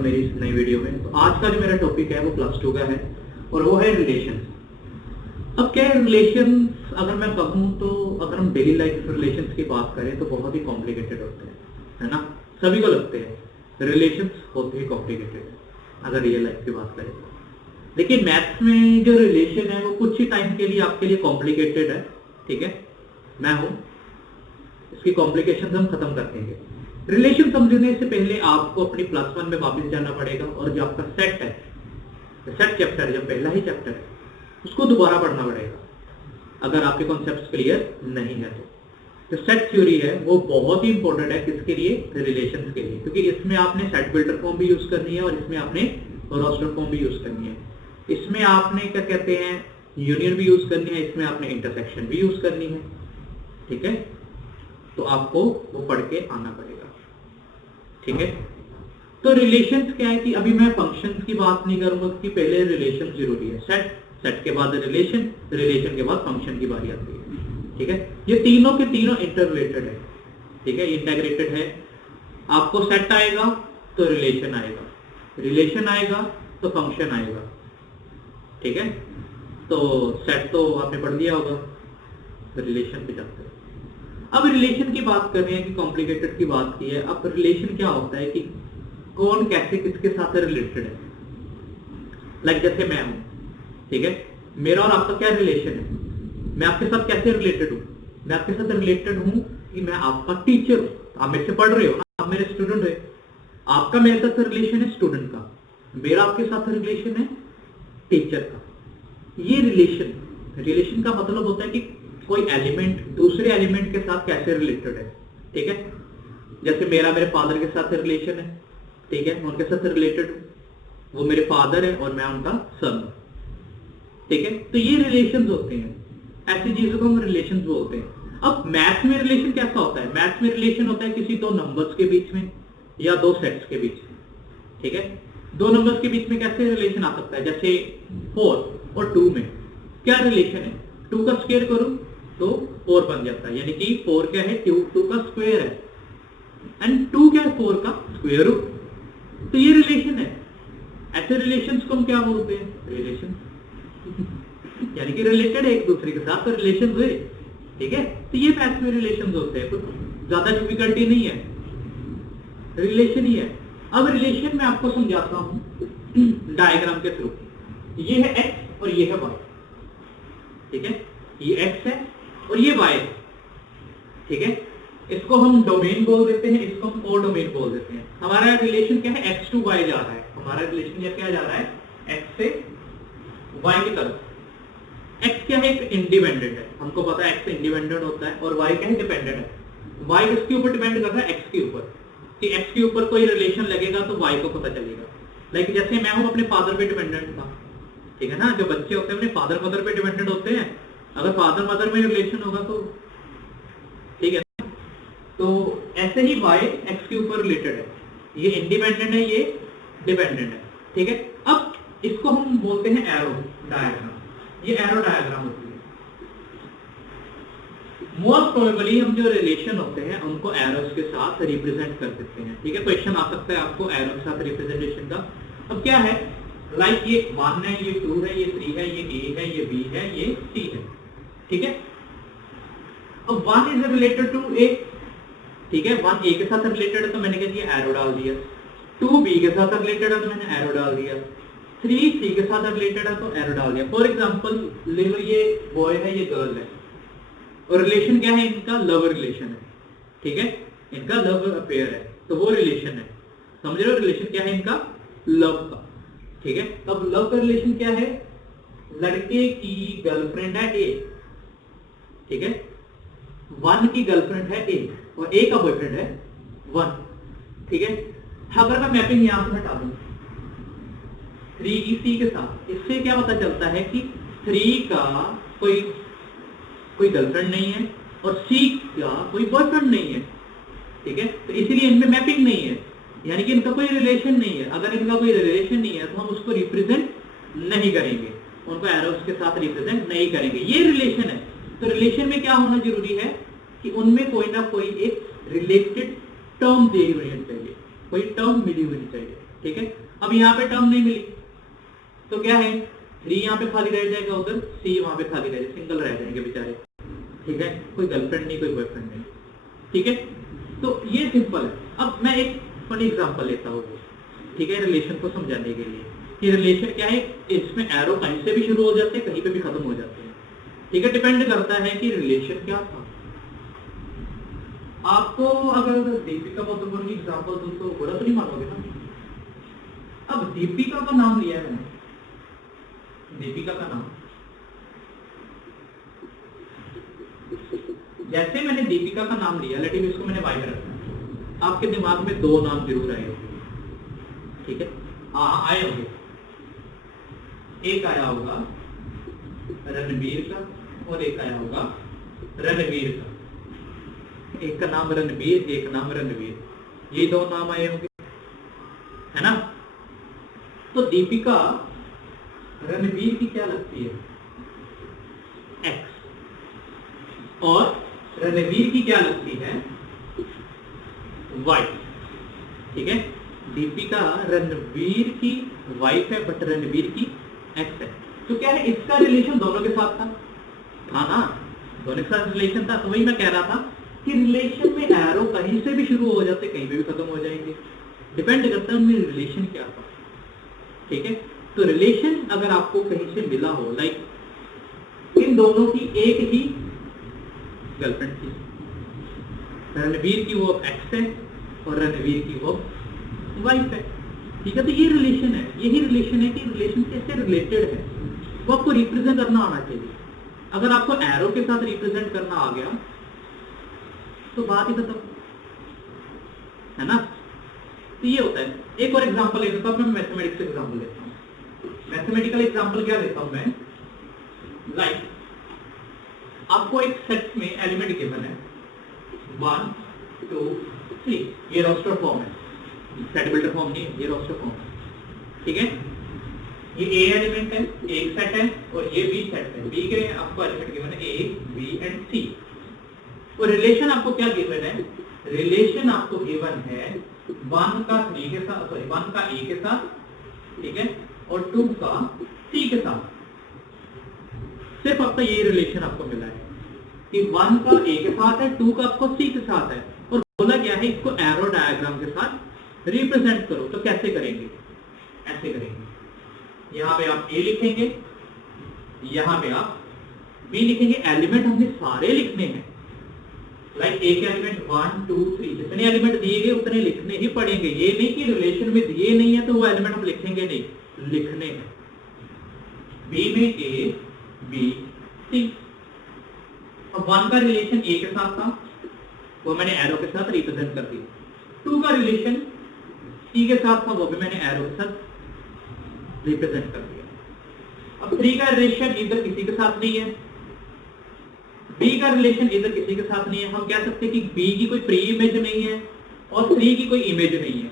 आपका मेरी इस नई वीडियो में। तो आज का जो मेरा टॉपिक है वो प्लस 2 का है और वो है रिलेशन। अब क्या है रिलेशन, अगर मैं कहूँ तो अगर हम डेली लाइफ रिलेशंस की बात करें तो बहुत ही कॉम्प्लिकेटेड होते हैं, है ना। सभी को लगते हैं रिलेशंस होते ही कॉम्प्लिकेटेड है अगर रियल लाइफ की बात करें। लेकिन मैथ्स में जो रिलेशन है वो कुछ ही टाइम के लिए आपके लिए कॉम्प्लिकेटेड है, ठीक है। मैं हूँ, इसकी कॉम्प्लिकेशन हम खत्म कर देंगे। रिलेशन समझने से पहले आपको अपनी प्लस 1 में वापस जाना पड़ेगा और जो आपका सेट है, सेट चैप्टर, जो पहला ही चैप्टर है, उसको दोबारा पढ़ना पड़ेगा अगर आपके कॉन्सेप्ट्स क्लियर नहीं है तो सेट थ्योरी है वो बहुत ही इंपॉर्टेंट है किसके लिए, रिलेशंस के लिए, क्योंकि इसमें आपने सेट बिल्डर फॉर्म भी यूज करनी है और इसमें आपने रोस्टर फॉर्म भी यूज करनी है। इसमें आपने क्या कहते हैं यूनियन भी यूज करनी है, इसमें आपने इंटरसेक्शन भी यूज करनी है, ठीक है। तो आपको वो पढ़ के आना पड़ेगा, ठीक है। तो रिलेशंस क्या है कि अभी मैं फंक्शंस की बात नहीं करूंगा कि पहले रिलेशन जरूरी है, सेट, सेट के बाद रिलेशन, रिलेशन के बाद फंक्शन की बारी आती है, ठीक है। ये तीनों के तीनों इंटररिलेटेड है, ठीक है, इंटीग्रेटेड है। आपको सेट आएगा तो रिलेशन आएगा, रिलेशन आएगा तो फंक्शन आएगा, ठीक है। तो सेट तो आपने पढ़ लिया होगा, रिलेशन पे जाते हैं। अब रिलेशन की बात कर रहे हैं कि कॉम्प्लिकेटेड की बात की है। अब रिलेशन क्या होता है कि कौन कैसे किसके साथ रिलेटेड है। लाइक जैसे मैं हूं, ठीक है, मेरा और आपका क्या रिलेशन है, मैं आपके साथ कैसे रिलेटेड हूं, मैं आपके साथ रिलेटेड हूं कि मैं आपका टीचर हूं, आप मेरे से पढ़ रहे हो ना, आप मेरे स्टूडेंट है। आपका मेरे साथ रिलेशन है स्टूडेंट का, मेरा आपके साथ रिलेशन है टीचर का। ये रिलेशन, रिलेशन का मतलब होता है कि कोई एलिमेंट दूसरे एलिमेंट के साथ कैसे रिलेटेड है, ठीक है। जैसे मेरा मेरे फादर के साथ रिलेशन है, ठीक है, मैं उनके साथ रिलेटेड हूं, वो मेरे फादर है और मैं उनका सन, ठीक है। तो ये रिलेशंस होते हैं, ऐसी चीजों को हम रिलेशंस बोलते हैं। अब मैथ्स में रिलेशन कैसा होता है, मैथ्स में रिलेशन होता है किसी दो नंबर्स के बीच में या दो सेट्स के बीच में, ठीक है। दो नंबर्स के बीच में कैसे रिलेशन आ सकता है, जैसे 4 और 2 में क्या रिलेशन है, 2 का स्क्वायर करूं तो 4 बन जाता है, यानी कि 4 क्या है, 2 का स्क्वायर है, एंड 2 क्या है, 4 का स्क्वायर रूट। तो ये रिलेशन है। ऐसे रिलेशंस को हम क्या बोलते हैं, रिलेशन यानी कि रिलेटेड है एक दूसरे के साथ, तो रिलेशन हुए, ठीक है। तो ये मैथ्स में रिलेशंस होते हैं, कुछ ज्यादा डिफिकल्टी नहीं है, रिलेशन ही है। अब रिलेशन में आपको समझाता हूं डायग्राम के थ्रू। ये है एक्स और ये है वाई, ठीक है, ये एक्स है और ये वाई है, ठीक है। इसको हम डोमेन बोल देते हैं, इसको हम को डोमेन बोल देते हैं। हमारा रिलेशन क्या है, एक्स टू वाई जा रहा है, हमारा रिलेशन क्या जा रहा है, एक्स से वाई की तरफ। एक्स क्या है, एक इंडिपेंडेंट है, हमको पता है एक्स इंडिपेंडेंट होता है, और वाई क्या है, डिपेंडेंट है। वाई किसके ऊपर डिपेंड करता है, एक्स के ऊपर, कि एक्स के ऊपर कोई रिलेशन लगेगा तो वाई को पता चलेगा। लाइक जैसे मैं हूं अपने फादर पे डिपेंडेंट था, ठीक है ना, जो बच्चे होते हैं अपने फादर मदर पे डिपेंडेंट होते हैं, अगर फादर मदर में रिलेशन होगा तो ठीक है। तो ऐसे ही y x के ऊपर रिलेटेड है, ये इंडिपेंडेंट है, ये डिपेंडेंट है, ठीक है। अब इसको हम बोलते हैं एरो डायग्राम, ये एरो डायग्राम होती है। मोस्ट प्रोबेबली हम जो रिलेशन होते हैं उनको एरोस के साथ रिप्रेजेंट कर देते हैं, ठीक है। क्वेश्चन आ सकता है आपको एरो के साथ रिप्रेजेंटेशन का। अब क्या है, लाइक ये 1 है, ये 2 है, ये 3 है, ये a है, ये b है, ये c है, ठीक है। अब 1 इज रिलेटेड टू a, ठीक है, 1 a के साथ रिलेटेड है तो मैंने क्या किया, एरो डाल दिया। 2 b के साथ रिलेटेड है तो मैंने एरो डाल दिया। 3 c के साथ रिलेटेड है तो एरो डाल दिया। फॉर एग्जांपल ले लो, ये बॉय है, ये गर्ल है, और रिलेशन क्या है इनका, लव रिलेशन है, ठीक है, इनका लव अफेयर है, तो वो रिलेशन है, समझ रहे हो, रिलेशन क्या है इनका, लव का, ठीक है। तब लव का रिलेशन क्या है, लड़के की गर्लफ्रेंड है ए, ठीक है, 1 की गर्लफ्रेंड है ए और ए का बॉयफ्रेंड है 1, ठीक है। अगर मैं मैपिंग यहां से हटा दूं 3 की सी के साथ, इससे क्या पता चलता है कि 3 का कोई गर्लफ्रेंड नहीं है और सी का कोई बॉयफ्रेंड नहीं है, ठीक है। तो इसीलिए इनमें मैपिंग नहीं है, यानी कि इनका कोई रिलेशन नहीं है। अगर इनका कोई रिलेशन नहीं है तो हम उसको रिप्रेजेंट नहीं करेंगे, उनको एरोस के साथ रिप्रेजेंट नहीं करेंगे, ये रिलेशन है। तो रिलेशन में क्या होना जरूरी है कि उनमें कोई ना कोई एक रिलेटेड टर्म दी होनी चाहिए, कोई टर्म मिली होनी चाहिए, ठीक है। अब यहाँ पे टर्म नहीं मिली तो क्या है, 3 यहाँ पे खाली रह जाएगा, उधर C वहां पे खाली रह जाएगा, सिंगल रह जाएंगे बेचारे, ठीक है। कोई गर्लफ्रेंड नहीं, कोई बॉयफ्रेंड नहीं, ठीक है। तो ये सिंपल है। अब मैं एक फनी एग्जांपल लेता हूँ, ठीक है, रिलेशन को समझाने के लिए कि रिलेशन क्या है। इसमें एरो कहीं से भी शुरू हो जाते हैं, कहीं पे भी खत्म हो जाते हैं, ठीक है। डिपेंड करता है कि रिलेशन क्या था। आपको अगर दीपिका पादुकोण की एग्जांपल दूं तो बुरा तो नहीं मानोगे ना। अब दीपिका का नाम लिया है मैंने, दीपिका का नाम, जैसे मैंने दीपिका का नाम लिया, लेकिन इसको मैंने वाई में रखा, आपके दिमाग में 2 नाम जरूर आए होंगे, ठीक है। हाँ आए होंगे। एक आया होगा रणबीर का और एक आया होगा रणवीर का। एक का नाम रणबीर, एक नाम रणवीर, ये 2 नाम आए होंगे, है ना। तो दीपिका रणबीर की क्या लगती है, एक्स, और रणवीर की क्या लगती है, वाइफ, ठीक है। दीपिका रणवीर की वाइफ है बट रणवीर की एक्स है। तो क्या है, इसका रिलेशन दोनों के साथ था ना, दोनों के साथ रिलेशन था। तो वही मैं कह रहा था कि रिलेशन में एरो कहीं से भी शुरू हो जाते, कहीं पे भी खत्म हो जाएंगे, डिपेंड करता है उनमें रिलेशन क्या था, ठीक है। तो रिलेशन अगर आपको कहीं से मिला हो, लाइक इन दोनों की एक ही गर्लफ्रेंड थी, रणवीर की वो एक्स है और रणवीर की वो वाइफ है, ठीक है। तो ये रिलेशन है, यही रिलेशन है कि रिलेशन कैसे रिलेटेड है, वो आपको रिप्रेजेंट करना आना चाहिए। अगर आपको एरो के साथ रिप्रेजेंट करना आ गया तो बात ही खत्म, है ना। तो ये होता है। एक और एग्जांपल लेता हूं, मैं मैथमेटिक्स एग्जांपल लेता हूं। मैथमेटिकल एग्जांपल क्या लेता हूं मैं, लाइक आपको एक सेट में एलिमेंट गिवन है 1 2 3, ये रोस्टर फॉर्म है, सेट बिल्डर फॉर्म नहीं है, ये रोस्टर फॉर्म है, ठीक है। ये ए एलिमेंट है, एक सेट है, और ये बी सेट है। बी के आपको एलिमेंट गिवन है ए बी एंड सी। और रिलेशन आपको क्या गिवन है, रिलेशन आपको गिवन है 1 का 3 के साथ, सॉरी 1 का ए के साथ, ठीक है, और 2 का सी के साथ। सिर्फ आपका ये रिलेशन आपको मिला है कि 1 का ए के साथ है, 2 का आपको सी के साथ है, और बोला गया है इसको एरो डायग्राम के साथ रिप्रेजेंट करो। तो कैसे करेंगे, ऐसे करेंगे, यहां पे आप ए लिखेंगे, यहां पे आप बी लिखेंगे। एलिमेंट हमें सारे लिखने हैं, लाइक एक एलिमेंट 1 2 3, जितने एलिमेंट दिए गए उतने लिखने ही पड़ेंगे। ये नहीं कि रिलेशन में दिए नहीं है तो वो एलिमेंट हम लिखेंगे नहीं, लिखने हैं। बी में ए बी सी, अब 1 का रिलेशन ए के साथ था, वो मैंने एरो के साथ रिप्रेजेंट कर दिया। 2 का रिलेशन सी के साथ था, वो भी मैंने एरो के साथ रिप्रेजेंट कर दिया। अब 3 का रिलेशन इधर किसी के साथ नहीं है, बी का रिलेशन इधर किसी के साथ नहीं है। हम कह सकते हैं कि बी की कोई प्री इमेज नहीं है और 3 की कोई इमेज नहीं है,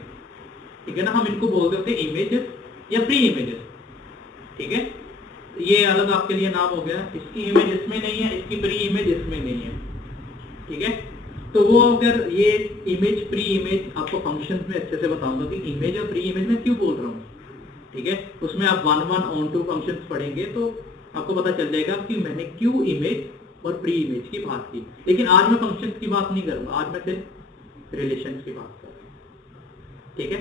ठीक है ना। हम इनको बोल देते हैं इमेजेस या प्री इमेजेस, ठीक है। ये अलग आपके लिए नाम हो गया, इसकी इमेज इसमें नहीं है, इसकी प्री इमेज इसमें नहीं है, ठीक है। तो वो अगर ये इमेज प्री इमेज आपको फंक्शंस में अच्छे से बताऊंगा कि इमेज और प्री इमेज में क्यों बोल रहा हूँ, ठीक है। उसमें आप 1 1 ऑन 2 फंक्शंस पढ़ेंगे तो आपको पता चल जाएगा कि मैंने क्यों इमेज और प्री इमेज की बात की। लेकिन आज मैं फंक्शंस की बात नहीं करूंगा, आज मैं सिर्फ रिलेशंस की बात कर रहा हूं, ठीक है।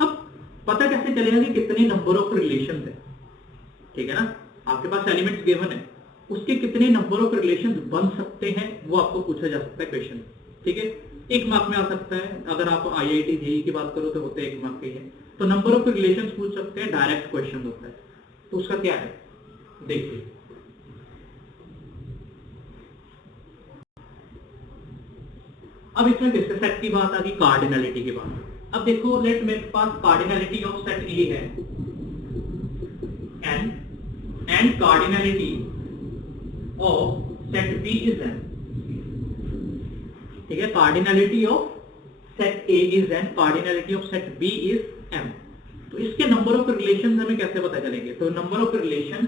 अब पता कैसे चलेगा कि कितने नंबर ऑफ रिलेशंस है, ठीक है ना। आपके पास एलिमेंट्स गिवन है, उसके कितने नंबर ऑफ रिलेशंस बन सकते हैं वो आपको पूछा जा सकता है क्वेश्चन, ठीक है। 1 मार्क में आ सकता है, अगर आप IIT JEE की बात करो तो होते 1 मार्क के हैं। तो नंबर ऑफ रिलेशंस पूछ सकते हैं, डायरेक्ट क्वेश्चन होता है। तो उसका क्या है, देखिए अब इसमें किसके सेट की बात आ गई, कार्डिनलिटी की बात। अब देखो लेट मेरे पास कार्डिनलिटी ऑफ सेट ए है and cardinality of set B is n, ठीक है। Cardinality of set A is n, cardinality of set B is m. तो इसके नंबर ऑफ रिलेशन हमें कैसे पता चलेंगे, तो number of relation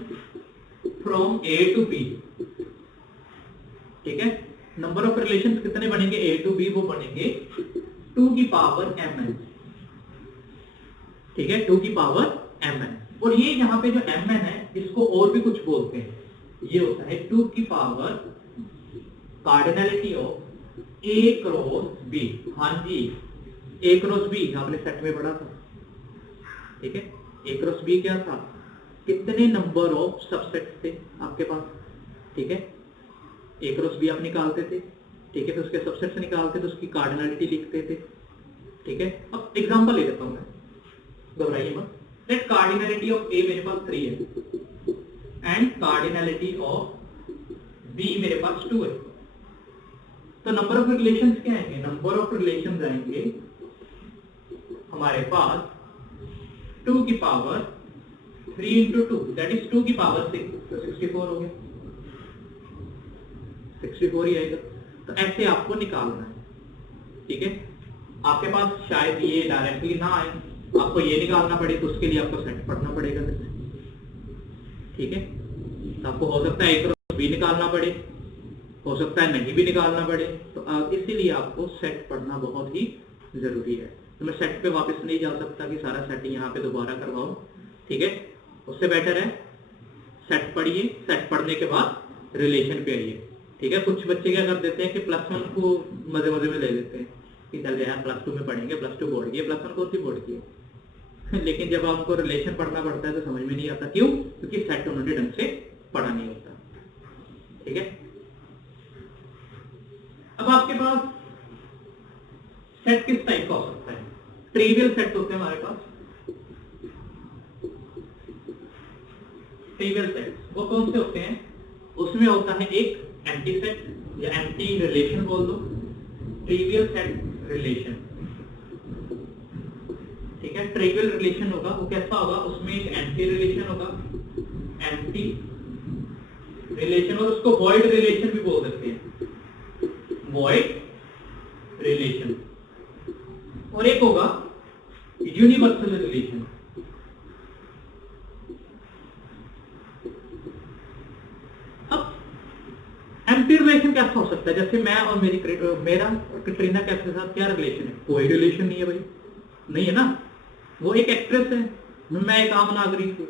from A to B, ठीक है। नंबर ऑफ रिलेशंस कितने बनेंगे ए टू बी, वो बनेंगे 2 की पावर mn, ठीक है, 2 की पावर mn। और ये यहाँ पे जो mn है इसको और भी कुछ बोलते हैं, ये होता है 2 की power cardinality of a cross b। हाँ जी, a क्रॉस b आपने सेट में पढ़ा था, ठीक है। a क्रॉस b क्या था, कितने नंबर ऑफ सबसेट्स थे आपके पास, ठीक है। a क्रॉस b आप निकालते थे, ठीक है, तो उसके सबसेट्स निकालते तो उसकी कार्डिनलिटी लिखते थे, ठीक है। अब एग्जांपल ले लेता हूं मैं, घबराइए मत। लेट कार्डिनलिटी ऑफ a मेरे पास 3 है एंड कार्डिनलिटी ऑफ b मेरे पास 2 है, तो नंबर ऑफ रिलेशंस क्या आएंगे, नंबर ऑफ रिलेशंस आएंगे हमारे पास 2 की पावर 3 into 2 दैट इज 2 की पावर 6, तो 64 हो गया, 64 ही आएगा। तो ऐसे आपको निकालना है, ठीक है। आपके पास शायद ये डायरेक्टली ना आए, आपको ये निकालना पड़े, तो उसके लिए आपको सेट पढ़ना पड़ेगा, ठीक है। तो आपको हो सकता है एक भी निकालना पड़े, हो सकता है नहीं भी निकालना पड़े, तो इसीलिए आपको सेट पढ़ना बहुत ही जरूरी है। तो मैं सेट पे वापस नहीं जा सकता कि सारा सेटिंग यहाँ पे दोबारा करवाओ, ठीक है। उससे बेटर है सेट पढ़िए, सेट पढ़ने के बाद रिलेशन पे आइए, ठीक है। कुछ बच्चे क्या कर देते हैं कि +1 को मजे मजे में ले लेते हैं कि चल यार +2 में पढ़ेंगे, +2 बोर्ड की है, +1 कौन सी बोर्ड की है लेकिन जब हमको रिलेशन पढ़ना पड़ता है तो समझ में नहीं आता, क्यों, क्योंकि सेट उन्होंने ढंग से पढ़ा नहीं होता, ठीक है। अब आपके पास सेट किस टाइप का हो सकता है, ट्रिवियल सेट होते हैं हमारे पास, ट्रिवियल सेट वो कौन से होते हैं, उसमें होता है एक एंटी सेट या एंटी रिलेशन बोल दो, ट्रिवियल सेट रिलेशन, ठीक है। ट्रिवियल रिलेशन होगा वो कैसा होगा, उसमें एक एंटी रिलेशन होगा, एंटी रिलेशन, और उसको वॉइड रिलेशन भी बोल देते हैं, वॉइड रिलेशन। और एक होगा यूनिवर्सल रिलेशन, एंटी रिलेशन कैसा हो सकता है, जैसे मैं और मेरा और कटरीना कैफ के साथ क्या रिलेशन है, कोई रिलेशन नहीं है भाई, नहीं है ना। वो एक एक्ट्रेस है, मैं एक आम नागरिक हूँ,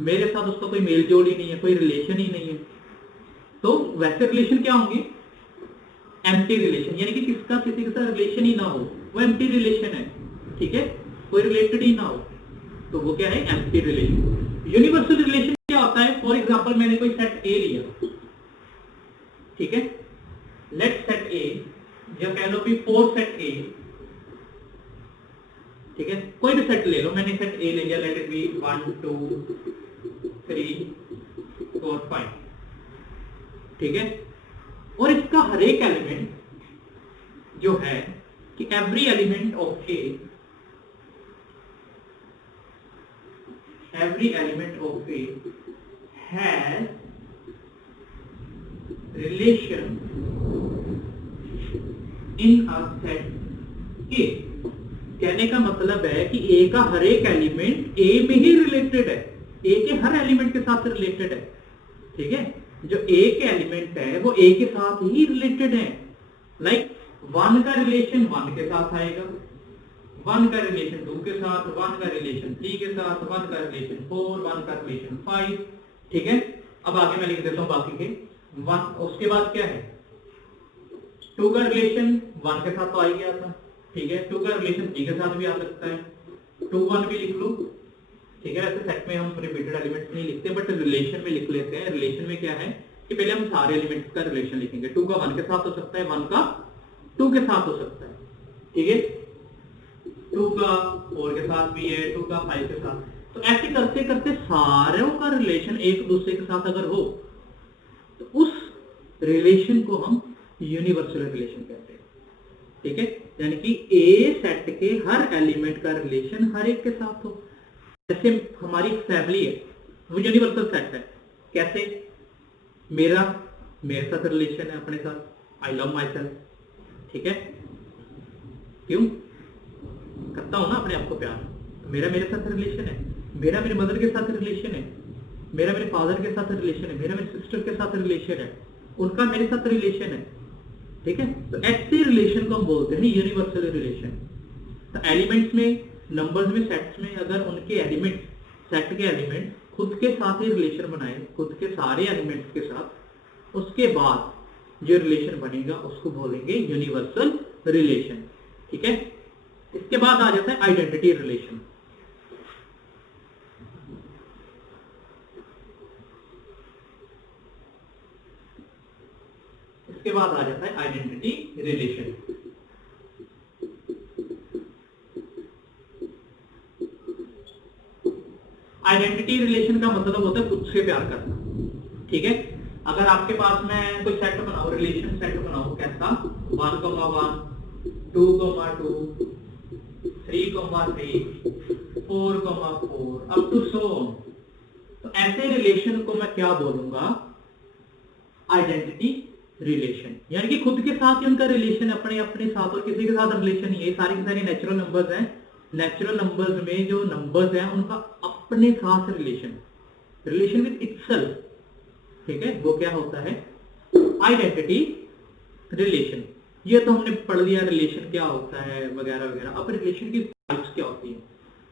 मेरे साथ उसका कोई मेल जोल ही नहीं है, कोई रिलेशन ही नहीं है। तो वैसे रिलेशन क्या होंगे, एम्प्टी रिलेशन, यानी कि किसका किसी के साथ रिलेशन ही ना हो, वो एम्प्टी रिलेशन है, ठीक है, कोई रिलेटेड ही ना हो, तो वो क्या है, एम्प्टी रिलेशन। यूनिवर्सल रिलेशन क्या होता है, फॉर एग्जांपल मैंने कोई सेट ए लिया, ठीक है, लेट सेट ए, या कह लो भी 4 सेट ए, ठीक है, कोई भी सेट ले लो, मैंने सेट ए ले लिया, लेट इट बी 1 2 3 4 5, ठीक है। और इसका हर एक एलिमेंट जो है कि every element of A, every element of A has relation in a set A। कहने का मतलब है कि A का हर एक एलिमेंट A में ही रिलेटेड है, A के हर एलिमेंट के साथ रिलेटेड है, ठीक है। जो A के एलिमेंट है वो A के साथ ही रिलेटेड है, लाइक 1 का रिलेशन 1 के साथ आएगा, 1 का रिलेशन 2 के साथ, 1 का रिलेशन 3 के साथ, 1 का रिलेशन 4, 1 का रिलेशन 5, ठीक है। अब आगे मैं लिख देता हूं बाकी के 1, उसके बाद क्या है, 2 का रिलेशन 1 के साथ तो आ ही गया था, ठीक है, 2 का रिलेशन 3 के साथ भी आ सकता है, 2 1 भी लिख लो, ठीक है। ऐसे सेट में हम रिपीटेड एलिमेंट्स नहीं लिखते, बट रिलेशन में लिख लेते हैं। रिलेशन में क्या है कि पहले हम सारे एलिमेंट्स का रिलेशन लिखेंगे, 2 का 1 के साथ हो सकता है, 1 का 2 के साथ हो सकता है, ठीक है, 2 का 4 के साथ भी है, 2 का 5 के साथ, तो ऐसे करते करते सारों का रिलेशन एक दूसरे के साथ अगर हो तो उस रिलेशन को हम यूनिवर्सल रिलेशन कहते हैं, ठीक है। यानी कि ए सेट के हर एलिमेंट का रिलेशन हर एक के साथ हो। जैसे हमारी फैमिली है वो यूनिवर्सल सेट है, कैसे, मेरा मेरे साथ रिलेशन है अपने साथ, आई लव माई सेल्फ, ठीक है, क्यों करता हूं ना अपने आप को प्यार, तो मेरा मेरे साथ रिलेशन है, मेरा मेरे मदर के साथ रिलेशन है, मेरा मेरे फादर के साथ रिलेशन है, मेरा मेरे सिस्टर के साथ रिलेशन है, उनका मेरे साथ रिलेशन है, ठीक है। तो ऐसे रिलेशन को हम बोलते हैं यूनिवर्सल रिलेशन। तो एलिमेंट्स में नंबर्स में सेट्स में अगर उनके एलिमेंट, सेट के एलिमेंट खुद के साथ ही रिलेशन बनाए, खुद के सारे एलिमेंट्स के साथ, उसके बाद जो रिलेशन बनेगा उसको बोलेंगे यूनिवर्सल रिलेशन। ठीक है, इसके बाद आ जाता है आइडेंटिटी रिलेशन। इसके बाद आ जाता है आइडेंटिटी रिलेशन। आइडेंटिटी रिलेशन का मतलब होता है खुद से प्यार करना। ठीक है, अगर आपके पास में कोई सेट बनाओ, रिलेशन सेट बनाओ, कैसा 1, 1, 2, 2, 3, 3, 4, 4 अप टू सो ऑन, तो ऐसे रिलेशन को मैं क्या बोलूंगा, आइडेंटिटी रिलेशन। यानी कि खुद के साथ ही उनका रिलेशन, अपने अपने साथ और किसी के साथ रिलेशन नहीं है। ये सारी की सारी नेचुरल नंबर्स हैं। नेचुरल नंबर्स में जो नंबर्स हैं उनका अपने साथ रिलेशन, रिलेशन विद इटसेल्फ। ठीक है, वो क्या होता है, आइडेंटिटी रिलेशन। ये तो हमने पढ़ लिया रिलेशन क्या होता है वगैरह वगैरह। अब रिलेशन की टाइप्स क्या होती है,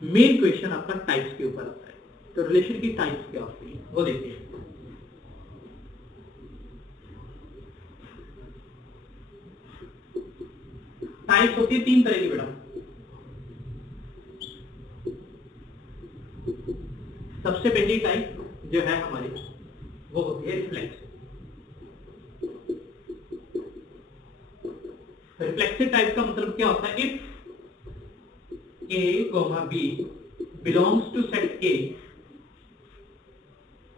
मेन क्वेश्चन आपका टाइप्स के ऊपर आता है। तो रिलेशन की टाइप्स क्या होती है वो देखिए। टाइप्स होती है 3 तरह की बेटा। सबसे पहली टाइप जो है हमारी वो होती है रिफ्लेक्स। रिफ्लेक्सिव टाइप का मतलब क्या होता है, if A, B belongs to set A,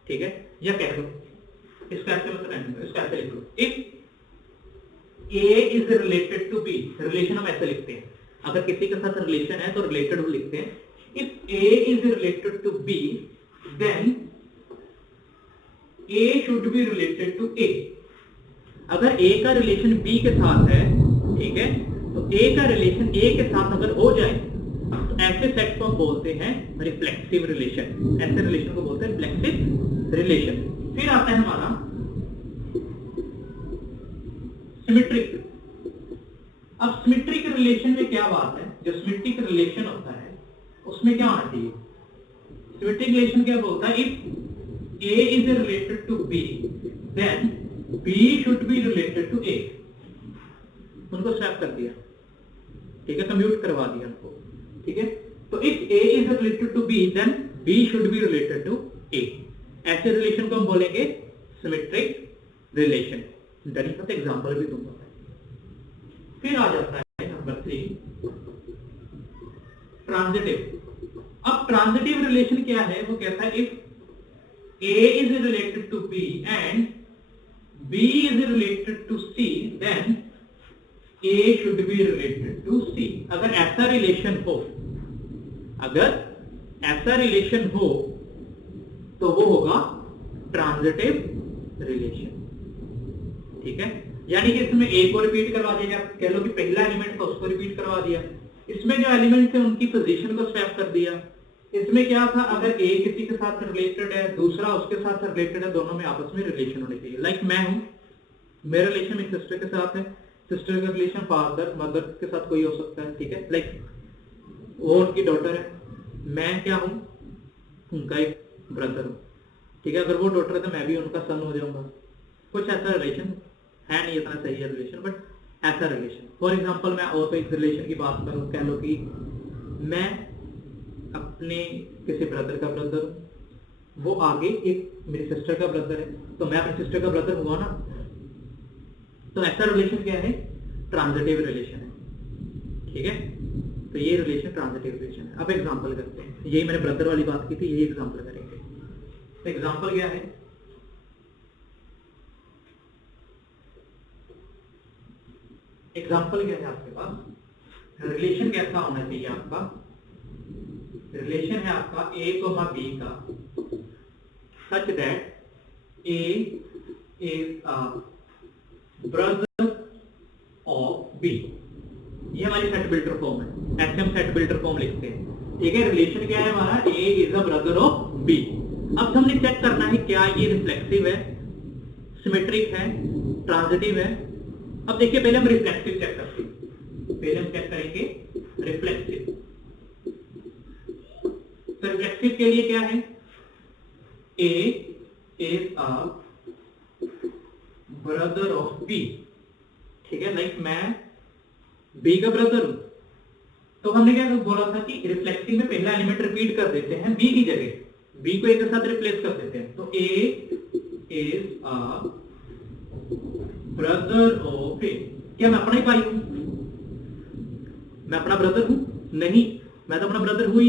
ठीक है, या कह दो इसका ऐसे मतलब इसका ऐसे लिख लो, if A is related to B, relation हम ऐसे लिखते हैं, अगर किसी के साथ रिलेशन है तो रिलेटेड लिखते हैं। If A is related to B then A should be related to A। अगर A का रिलेशन B के साथ है, ठीक है, तो A का रिलेशन A के साथ अगर हो जाए तो ऐसे सेट को हम बोलते हैं रिफ्लेक्सिव रिलेशन। ऐसे रिलेशन को बोलते हैं रिफ्लेक्सिव रिलेशन। फिर आता है हमारा सिमेट्रिक। अब सिमेट्रिक रिलेशन में क्या बात है, जो सिमेट्रिक रिलेशन होता है उसमें क्या होना चाहिए, सिमेट्रिक रिलेशन क्या बोलता है, if A is related to B then B should be related to A। उनको स्वैप कर दिया, ठीक है, कम्यूट करवा दिया उनको, ठीक है। तो if A is related to B then B should be related to A। ऐसे रिलेशन को हम बोलेंगे सिमेट्रिक रिलेशन। डरी का एग्जांपल भी दूंगा। फिर आ जाता है नंबर 3 ट्रांजिटिव। अब ट्रांजिटिव रिलेशन क्या है, वो कहता है if A is related to B and B is related to C then A should be related to C। अगर ऐसा रिलेशन हो, अगर ऐसा रिलेशन हो तो वो होगा ट्रांजिटिव रिलेशन। ठीक है, यानी कि इसमें A को रिपीट करवा दिया, कह लो कि पहला एलिमेंट था उसको रिपीट करवा दिया, इसमें जो एलिमेंट थे उनकी पोजीशन को स्वैप कर दिया। इसमें क्या था, अगर A किसी के साथ रिलेटेड है, दूसरा उसके साथ रिलेटेड है, दोनों में आपस में रिलेशन होने चाहिए। लाइक मैं हूं, मेरा रिलेशन मेरी सिस्टर के साथ है, सिस्टर का रिलेशन फादर मदर के साथ कोई हो सकता है, ठीक है। लाइक वो उनकी डॉटर है, मैं क्या हूं, उनका एक ब्रदर हूं, ठीक है। अगर वो डॉटर है तो मैं भी उनका सन हो जाऊंगा। कुछ ऐसा रिलेशन है, नहीं इतना सही है रिलेशन, बट ऐसा रिलेशन। फॉर एग्जाम्पल मैं और कोई रिलेशन की बात करूं, कह लो कि मैं अपने किसी ब्रदर का ब्रदर हूं, वो आगे एक मेरी सिस्टर का ब्रदर है, तो मैं अपनी सिस्टर का ब्रदर हुआ ना। तो ऐसा रिलेशन क्या है, ट्रांजिटिव रिलेशन है, ठीक है। तो ये रिलेशन ट्रांजिटिव रिलेशन है। अब एग्जांपल करते हैं, यही मैंने ब्रदर वाली बात की थी, यही एग्जांपल करेंगे। तो एग्जांपल क्या है, एग्जांपल क्या है आपके पास, रिलेशन कैसा होना चाहिए आपका, रिलेशन है आपका A, B का such that A is a brother of B। ये हमारी सेट बिल्डर फॉर्म है, ऐसे हम सेट बिल्डर फॉर्म लिखते हैं, ठीक है। रिलेशन क्या है हमारा, A is a brother of B। अब हमने चेक करना है क्या ये रिफ्लेक्सिव है, सिमेट्रिक है, ट्रांजिटिव है। अब देखिए पहले हम रिफ्लेक्सिव चेक करते हैं, पहले हम चेक करेंगे रिफ्लेक्सिव। तो रिफ्लेक्सिव के लिए क्या है, A is a brother of B, ठीक है, लाइक मैं बी का ब्रदर हूं। तो हमने क्या बोला था कि रिफ्लेक्सिव में पहला एलिमेंट रिपीट कर देते हैं बी की जगह, बी को ए के साथ रिप्लेस कर देते हैं। तो ए इज अ ब्रदर ऑफ ए, क्या मैं अपना ही भाई हूं, मैं अपना ब्रदर हूं? नहीं, मैं तो अपना ब्रदर हुई,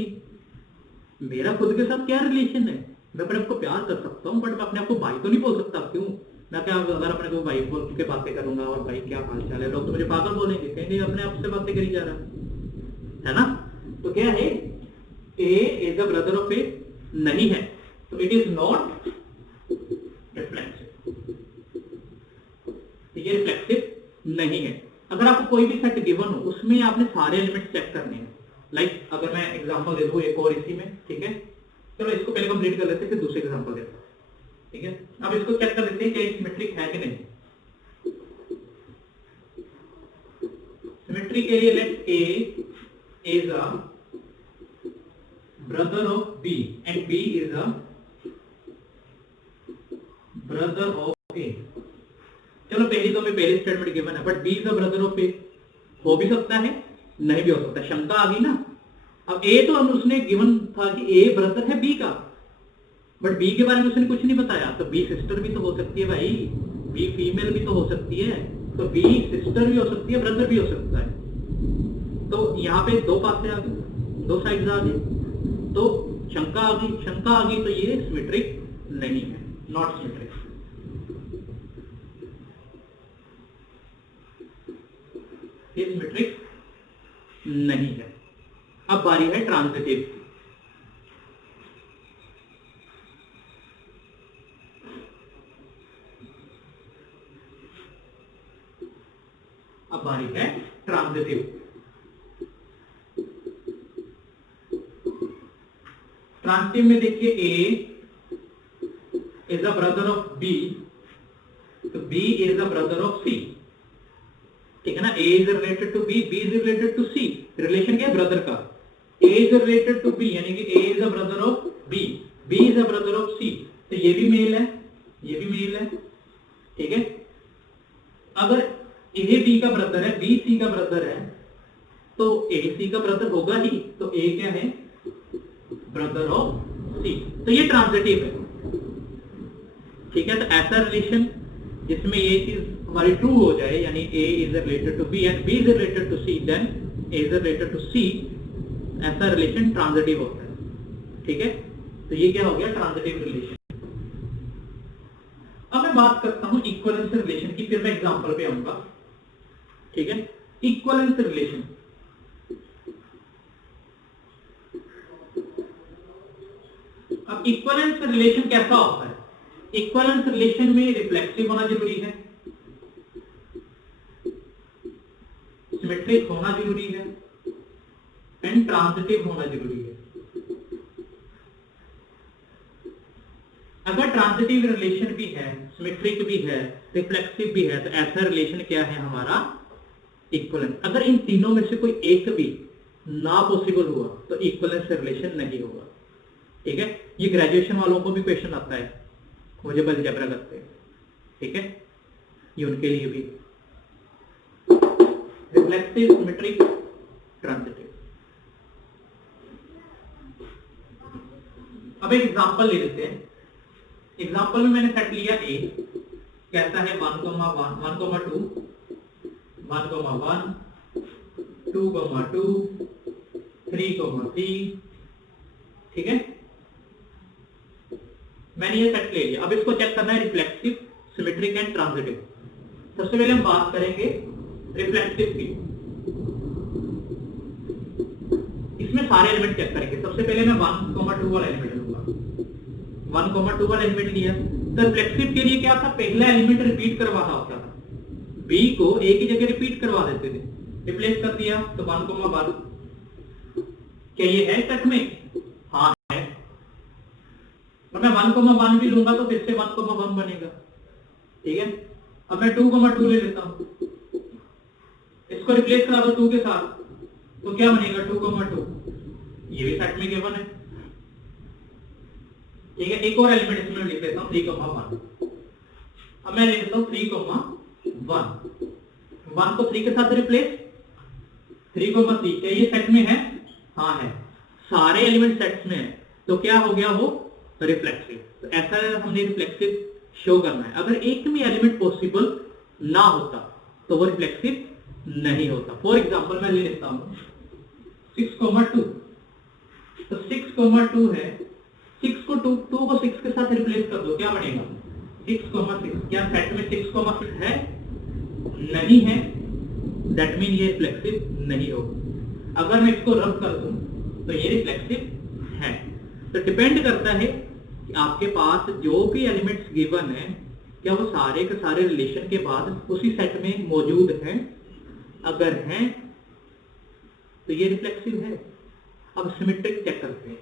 मेरा खुद के साथ क्या रिलेशन है, मैं अपने आप को प्यार कर सकता हूं बट मैं अपने आप को भाई तो नहीं बोल सकता। क्यों? मैं क्या अगर अपने को भाई बोल के बातें करूंगा और भाई क्या हाल चाल है, लोग तो मुझे पागल बोलेंगे, कहेंगे अपने आप से बातें करी जा रहा है ना। तो क्या है, A is a brother of ए नहीं है, तो इट इज नॉट रिफ्लेक्सिव, ये रिफ्लेक्सिव नहीं है। अगर आपको कोई भी सेट गिवन हो उसमें आपने सारे एलिमेंट्स चेक करने हैं। लाइक अगर मैं एग्जांपल दे दूं एक और इसी में, ठीक है, चलो इसको पहले कंप्लीट कर लेते हैं फिर दूसरे एग्जांपल देते हैं, ठीक है। अब इसको चेक कर लेते हैं कि सिमेट्रिक है कि नहीं। सिमेट्री के लिए let A is a brother of B and B is a brother of A. चलो पहली तो में पहली स्टेटमेंट गिवन है, but B is a brother of A हो भी सकता है, नहीं भी हो सकता, शंका आ गई ना। अब ए तो हम उसने गिवन था कि ए ब्रदर है बी का, बट बी के बारे में उसने कुछ नहीं बताया, तो बी सिस्टर भी तो हो सकती है भाई, बी फीमेल भी तो हो सकती है, तो बी सिस्टर भी हो सकती है, ब्रदर भी हो सकता है। तो यहाँ पे दो पासे आ गए, दो साइड्स आ गए, तो शंका आ गई, शंका आ गई, तो ये सिमेट्रिक नहीं है, नॉट सिमेट्रिक। ये सिमेट्रिक नहीं है। अब बारी है ट्रांजिटिव की। अब बारी है ट्रांजिटिव। ट्रांजिटिव में देखिए A is a brother of B, तो B is a brother of C, ठीक है ना। A is related to B, B is related to C, relation क्या है ब्रदर का। A is related to B यानी कि A is a brother of B, B is a brother of C, तो ये भी मेल है, ये भी मेल है, ठीक है। अगर ए बी का ब्रदर है, बी सी का ब्रदर है, तो ए सी का ब्रदर होगा ही, तो ए क्या है, ब्रदर ऑफ सी, तो ये ट्रांजिटिव है, ठीक है। तो ऐसा रिलेशन जिसमें ये चीज हमारी ट्रू हो जाए, यानी A is related to B and B is related to C, then A is related to C, ऐसा रिलेशन ट्रांजिटिव होता है, ठीक है। तो ये क्या हो गया, ट्रांजिटिव रिलेशन। अब मैं बात करता हूं इक्विवेलेंस रिलेशन की, फिर मैं एग्जांपल पे आऊंगा, ठीक है। इक्विवेलेंस रिलेशन, अब इक्विवेलेंस रिलेशन कैसा होता है। इक्विवेलेंस रिलेशन में रिफ्लेक्सिव होना जरूरी है, सिमेट्रिक होना जरूरी है एंड ट्रांजिटिव होना जरूरी है। अगर ट्रांजिटिव रिलेशन भी है, सिमेट्रिक भी है, रिफ्लेक्सिव भी है, तो ऐसा रिलेशन क्या है हमारा, इक्विवेलेंस। अगर इन तीनों में से कोई एक भी ना पॉसिबल हुआ तो इक्विवेलेंस रिलेशन नहीं होगा, ठीक है। ये ग्रेजुएशन वालों को भी क्वेश्चन आता है, मुझे बस अलजेब्रा करते हैं, ठीक है, ये उनके लिए भी। Reflexive, symmetric, transitive. अब एक एग्जांपल ले लेते हैं। एग्जांपल में मैंने सेट लिया ए, कहता है 1, 1, 2, 1, 1, 2, 2, 3, 3, ठीक है। मैंने ये सेट ले लिया। अब इसको चेक करना है रिफ्लेक्सिव, सिमेट्रिक एंड ट्रांजिटिव। सबसे पहले हम बात करेंगे रिफ्लेक्सिव की। इसमें सारे एलिमेंट चेक करेंगे। सबसे पहले मैं 1, 2 वाला एलिमेंट लूंगा, 1, 2 वाला एलिमेंट लिया। तो रिफ्लेक्सिव के लिए क्या था, पहला एलिमेंट रिपीट करवाना होता था, बी को ए की जगह रिपीट करवा देते थे, रिप्लेस कर दिया, तो 1, 1। क्या ये है सेट में? हाँ है। और मैं 1, 1 भी लूंगा तो फिर से 1, 1 बनेगा, ठीक है। अब मैं 2, 2 ले लेता हूं, इसको रिप्लेस करा दो 2 के साथ, तो क्या बनेगा 2, 2। ये भी सेट में गिवन है, ठीक है, एक और एलिमेंट इसमें लिख लेता हूँ 3,1। अब मैं लिख लेता हूँ 3,1, 1 को 3 के साथ रिप्लेस, 3,3 क्या ये सेट में है? हाँ है, सारे एलिमेंट सेट्स में है, तो क्या हो गया वो रिफ्लेक्सिव। तो ऐसा हमने रिफ्लेक्सिव शो करना है। अगर एक भी एलिमेंट पॉसिबल ना होता तो वो रिफ्लेक्सिव नहीं होता। फॉर एग्जांपल मैं ले लेता हूं 6,2, तो 6,2 है, 6 को 2 को 6 के साथ रिप्लेस कर दो, क्या बनेगा 6,6। क्या सेट में 6,6 है? नहीं है, दैट मीन ये रिफ्लेक्सिव नहीं होगा। अगर मैं इसको रब कर दूं तो ये रिफ्लेक्सिव है। तो डिपेंड करता है कि आपके पास जो भी एलिमेंट्स गिवन है क्या वो सारे के सारे रिलेशन के बाद उसी सेट में मौजूद हैं। अगर हैं तो ये रिफ्लेक्सिव है। अब सिमेट्रिक चेक करते हैं।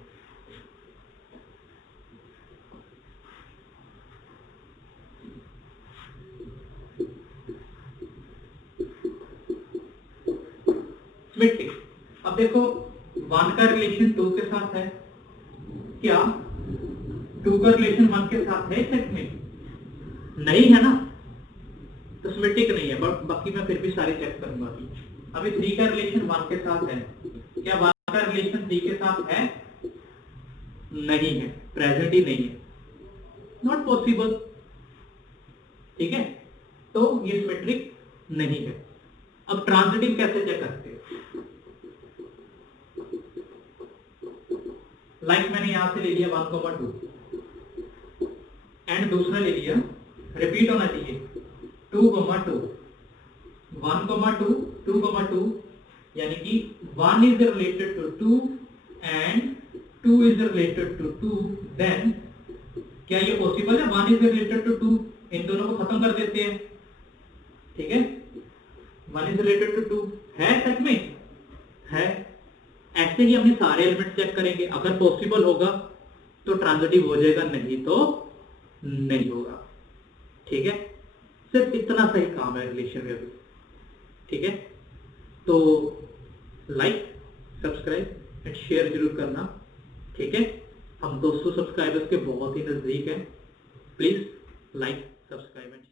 सिमेट्रिक, अब देखो 1 का रिलेशन 2 के साथ है, क्या 2 का रिलेशन 1 के साथ है सेट में? नहीं है ना, तो सिमेट्रिक नहीं है। बट बाकी मैं फिर भी सारे चेक करूंगा। अभी 3 का रिलेशन 1 के साथ है, क्या 1 का रिलेशन 3 के साथ है? नहीं है, प्रेजेंट ही नहीं है, नॉट पॉसिबल। ठीक है, तो ये सिमेट्रिक नहीं है। अब ट्रांजिटिव कैसे चेक करते हैं? लाइक मैंने यहां से ले लिया 1,2 एंड दूसरा ले लिया, रिपीट होना चाहिए 2,2, 1,2, 2,2, यानी कि 1 is related to 2 and 2 is related to 2, then क्या ये पॉसिबल है? 1 is related to 2, इन दोनों को खत्म कर देते हैं। ठीक है, 1 is related to 2 है सेट में, है। ऐसे ही हमने सारे एलिमेंट चेक करेंगे। अगर पॉसिबल होगा तो ट्रांजिटिव हो जाएगा, नहीं तो नहीं होगा। ठीक है, सिर्फ इतना सही काम है रिलेशन में अभी। ठीक है, तो लाइक, सब्सक्राइब एंड शेयर जरूर करना। ठीक है, हम 200 सब्सक्राइबर्स के बहुत ही नजदीक हैं। Please like, subscribe and